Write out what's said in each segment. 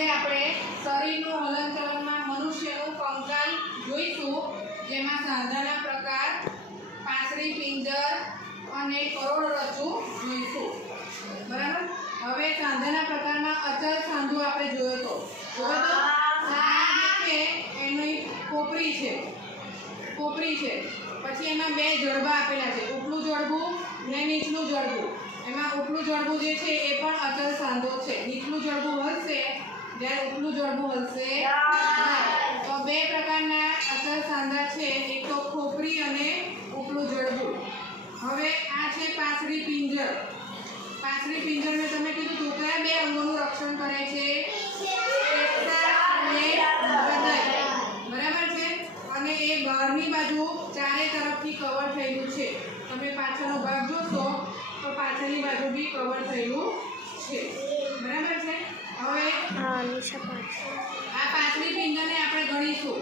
આજે આપણે શરીરનું હલનચલનમાં મનુષ્યનું કંકાલ જોઈશું, જેમાં સાંધાના પ્રકાર, પાંસળી પિંજર અને કરોડરજ્જુ જોઈશું. બરાબર. હવે સાંધાના પ્રકારમાં અચલ સાંધો આપણે જોયો તો આ છે એની કોપરી છે. પછી એમાં બે જડબા આપેલા છે, ઉપલું જડબું ને નીચલું જડબું. એમાં ઉપલું જડબું જે છે એ પણ અચલ સાંધો છે. નીચલું જડબું હલશે જ્યારે ઉપલું જડબું હલશે નહીં. તો બે પ્રકારના અચલ સાંધા છે, એક તો ખોપરી અને ઉપલું જડબું. હવે આ છે પાંસળી પિંજર. પાંસળી પિંજર મેં તમે કીધું હતું કયા બે અંગોનું રક્ષણ કરે છે? ફેફસા અને હૃદય. બરાબર છે. અને એ બહારની બાજુ ચારે તરફથી કવર થયેલું છે. તમે પાછળનો ભાગ જોશો તો પાછળની બાજુ બી કવર થયેલું છે. બરાબર છે. હવે આ પાંસળી પિંજરને આપણે ગણીશું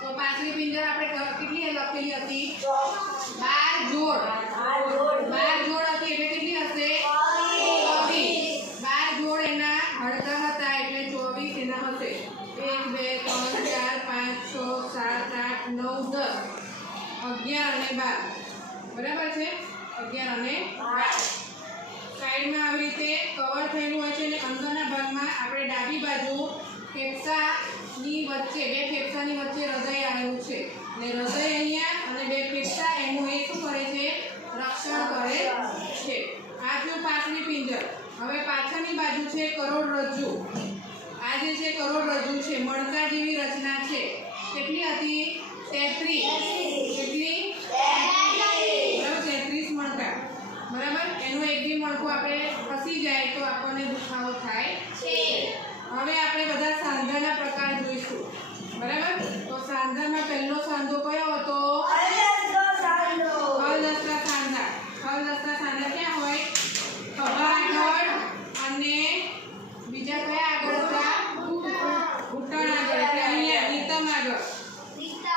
તો પાંસળી પિંજર આપણે કેટલી લખેલી હતી? 12 જોડ. 12 જોડ હતી એટલે કેટલી હશે? 24. 12 જોડ એના હળકા હતા એટલે 24 એના હશે. 1 2 3 4 5 6 7 8 9 10 11 અને 12. બરાબર છે. 11 અને 12. સાઈડમાં આવી રીતે કવર થયેલું હોય છે અને અંદરના ભાગમાં આપણે ડાબી બાજુ ફેફસાની વચ્ચે બે ફેફસાની વચ્ચે હૃદય આવેલું છે. અને હૃદય અહીંયા અને બે ફેફસા એનું એ શું કરે છે? રક્ષણ કરે છે. આ જો પાંસળી પિંજર. હવે પાછળની બાજુ છે કરોડરજ્જુ. આ જે છે કરોડરજ્જુ છે, મણકા જેવી રચના છે. કેટલી હતી? 33. કેટલી? 33 મણકા. બરાબર. એનું એક બી મણકું આપણે ફસી જાય તો આપણને દુખાવો થાય છે. હવે આપણે બધા સાંધાના પ્રકાર જોઈશું. બરાબર. તો સાંધામાં પહેલો સાંધો કયો હતો? હલદસ્તા સાંધા. હલદસ્તા સાંધા ક્યાં હોય? ખભા આગળ અને બીજા કયા આગળ હતા? ઘૂંટણ આગળ એટલે અહીંયા રીતમ આગળ.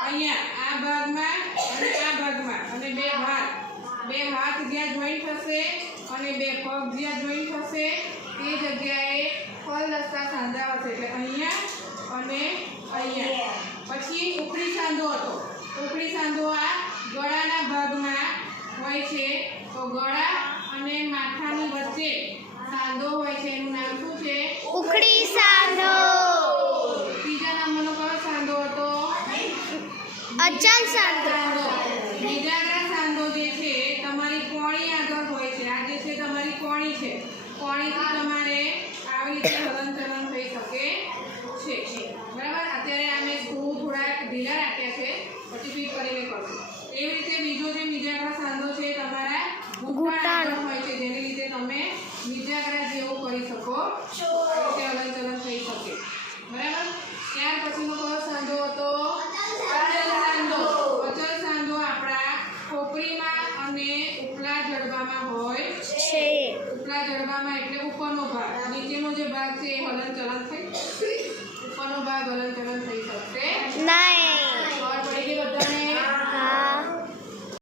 અહીંયા આ ભાગમાં અને આ ભાગમાં અને બે હાથ જ્યાં જોઈન્ટ થશે અને બે પગ જ્યાં જોઈન્ટ થશે તે જગ્યાએ હલદસ્તા સાંધા હશે. એટલે અહીંયા અને અહીંયા. પછી ઉપરી સાંધો હતો. ઉપરી સાંધો આ ગળાના ભાગમાં હોય છે. તો ગળા અને માથાની વચ્ચે સાંધો હોય છે. એનું નામ શું છે? ઉખડી સાંધો. ત્રીજા નંબરનો કયો સાંધો હતો? અચલ સાંધો. બીજાગ્રા સાંધો જે છે તમારી કોણી આગળ હોય છે. આ જે છે તમારી કોણી છે. કોણીથી તમારે આવી રીતે હલનચલન થઈ શકે છે. બરાબર. અત્યારે આ મેં સ્ક્રૂ થોડાક ઢીલા રાખ્યા છે, પછી ફીટ કરીને કરશું. એવી રીતે બીજો જે બીજાગ્રા સાંધો છે તમારા ઘૂંટણ આગળ હોય છે, જેને લીધે તમે બીજાગ્રા જેવું કરી શકો છો. રીતે હલનચલન થઈ શકે. બરાબર. ત્યાર પછીનો કયો સાંધો હતો? અચલ સાંધો. અચલ સાંધો આપણા ખોપરીમાં અને ઉપલા જડબામાં હોય છે. ઉપલા જડબામાં એટલે ઉપરનો ભાગ. નીચેનો જે ભાગ છે એ હલનચલન થઈ ઉપરનો ભાગ હલનચલન થઈ શકશે નહીં.